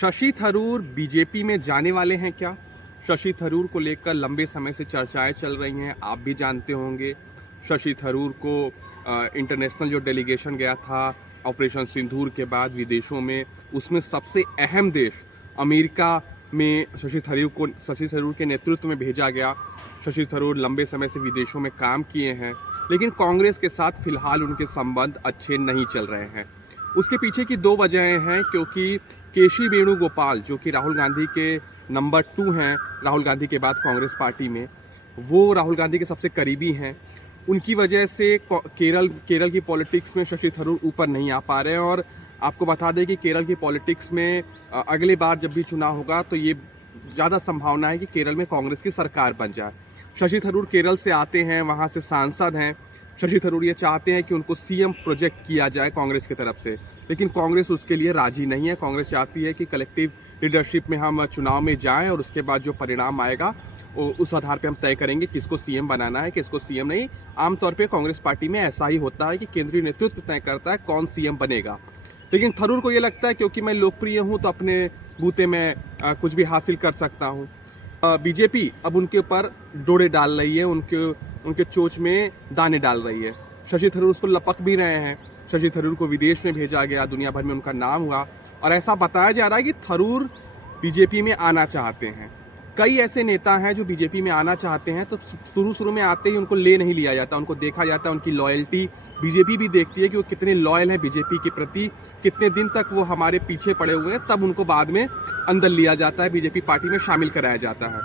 Shashi Tharoor BJP में जाने वाले हैं क्या? शशि थरूर को लेकर लंबे समय से चर्चाएं चल रही हैं, आप भी जानते होंगे। शशि थरूर को इंटरनेशनल जो डेलीगेशन गया था ऑपरेशन सिंदूर के बाद विदेशों में, उसमें सबसे अहम देश अमेरिका में शशि थरूर के नेतृत्व में भेजा गया। शशि थरूर लंबे समय से विदेशों में काम किए हैं, लेकिन कांग्रेस के साथ फिलहाल उनके संबंध अच्छे नहीं चल रहे हैं। उसके पीछे की दो वजहें हैं, क्योंकि केसी वेणुगोपाल जो कि राहुल गांधी के नंबर 2 हैं, राहुल गांधी के बाद कांग्रेस पार्टी में, वो राहुल गांधी के सबसे करीबी हैं। उनकी वजह से केरल की पॉलिटिक्स में शशि थरूर ऊपर नहीं आ पा रहे हैं। और आपको बता दें कि केरल की पॉलिटिक्स में अगली बार जब भी चुनाव होगा तो ये ज़्यादा संभावना है कि केरल में कांग्रेस की सरकार बन जाए। शशि थरूर केरल से आते हैं, वहाँ से सांसद हैं। शशि थरूर ये चाहते हैं कि उनको सीएम प्रोजेक्ट किया जाए कांग्रेस की तरफ से, लेकिन कांग्रेस उसके लिए राजी नहीं है। कांग्रेस चाहती है कि कलेक्टिव लीडरशिप में हम चुनाव में जाएं और उसके बाद जो परिणाम आएगा उस आधार पे हम तय करेंगे किसको सीएम बनाना है, किसको सीएम नहीं। आमतौर पे कांग्रेस पार्टी में ऐसा ही होता है कि केंद्रीय नेतृत्व तय करता है कौन सीएम बनेगा। लेकिन थरूर को ये लगता है क्योंकि मैं लोकप्रिय हूँ तो अपने बूते में कुछ भी हासिल कर सकता हूँ। बीजेपी अब उनके ऊपर डोरे डाल रही है, उनके चोंच में दाने डाल रही है। शशि थरूर उसको लपक भी रहे हैं। शशि थरूर को विदेश में भेजा गया, दुनिया भर में उनका नाम हुआ, और ऐसा बताया जा रहा है कि थरूर बीजेपी में आना चाहते हैं। कई ऐसे नेता हैं जो बीजेपी में आना चाहते हैं, तो शुरू में आते ही उनको ले नहीं लिया जाता, उनको देखा जाता है उनकी लॉयल्टी। बीजेपी भी देखती है कि वो कितने लॉयल हैं बीजेपी के प्रति, कितने दिन तक वो हमारे पीछे पड़े हुए हैं, तब उनको बाद में अंदर लिया जाता है, बीजेपी पार्टी में शामिल कराया जाता है।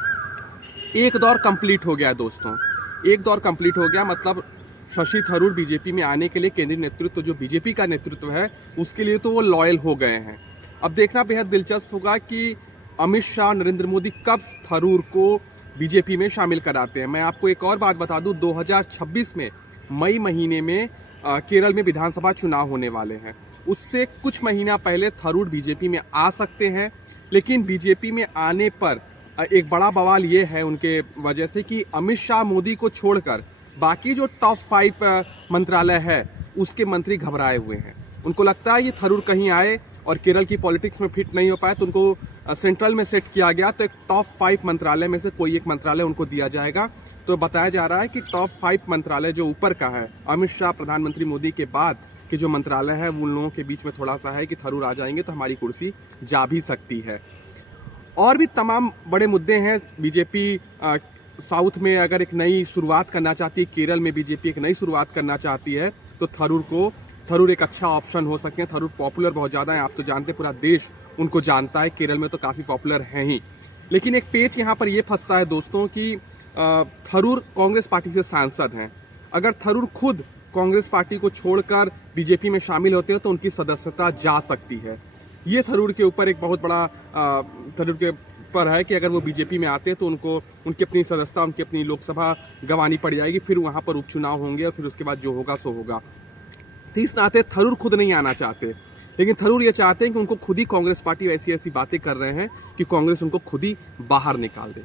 एक दौर कंप्लीट हो गया है दोस्तों, एक दौर कंप्लीट हो गया। मतलब शशि थरूर बीजेपी में आने के लिए केंद्रीय नेतृत्व जो बीजेपी का नेतृत्व है उसके लिए तो वो लॉयल हो गए हैं। अब देखना बेहद दिलचस्प होगा कि अमित शाह, नरेंद्र मोदी कब थरूर को बीजेपी में शामिल कराते हैं। मैं आपको एक और बात बता दूं, 2026 में मई महीने में केरल में विधानसभा चुनाव होने वाले हैं। उससे कुछ महीना पहले थरूर बीजेपी में आ सकते हैं, लेकिन बीजेपी में आने पर एक बड़ा बवाल ये है उनके वजह से कि अमित शाह, मोदी को छोड़कर बाकी जो टॉप 5 मंत्रालय है उसके मंत्री घबराए हुए हैं। उनको लगता है ये थरूर कहीं आए और केरल की पॉलिटिक्स में फिट नहीं हो पाए तो उनको सेंट्रल में सेट किया गया, तो एक टॉप 5 मंत्रालय में से कोई एक मंत्रालय उनको दिया जाएगा। तो बताया जा रहा है कि टॉप 5 मंत्रालय जो ऊपर का है, अमित शाह, प्रधानमंत्री मोदी के बाद के जो मंत्रालय है, उन लोगों के बीच में थोड़ा सा है कि थरूर आ जाएंगे तो हमारी कुर्सी जा भी सकती है। और भी तमाम बड़े मुद्दे हैं। बीजेपी साउथ में अगर एक नई शुरुआत करना चाहती है, केरल में बीजेपी एक नई शुरुआत करना चाहती है, तो थरूर एक अच्छा ऑप्शन हो सकते हैं। थरूर पॉपुलर बहुत ज़्यादा है, आप तो जानते हैं, पूरा देश उनको जानता है, केरल में तो काफ़ी पॉपुलर हैं ही। लेकिन एक पेच यहाँ पर ये फंसता है दोस्तों कि थरूर कांग्रेस पार्टी से सांसद हैं। अगर थरूर खुद कांग्रेस पार्टी को छोड़कर बीजेपी में शामिल होते हैं तो उनकी सदस्यता जा सकती है। ये थरूर के ऊपर एक बहुत बड़ा थरूर के पर है कि अगर वो बीजेपी में आते हैं तो उनकी अपनी सदस्यता, उनकी अपनी लोकसभा गंवानी पड़ जाएगी, फिर वहाँ पर उपचुनाव होंगे और फिर उसके बाद जो होगा सो होगा। तो इस नाते थरूर खुद नहीं आना चाहते, लेकिन थरूर ये चाहते हैं कि उनको खुद ही कांग्रेस पार्टी ऐसी बातें कर रहे हैं कि कांग्रेस उनको खुद ही बाहर निकाल दे।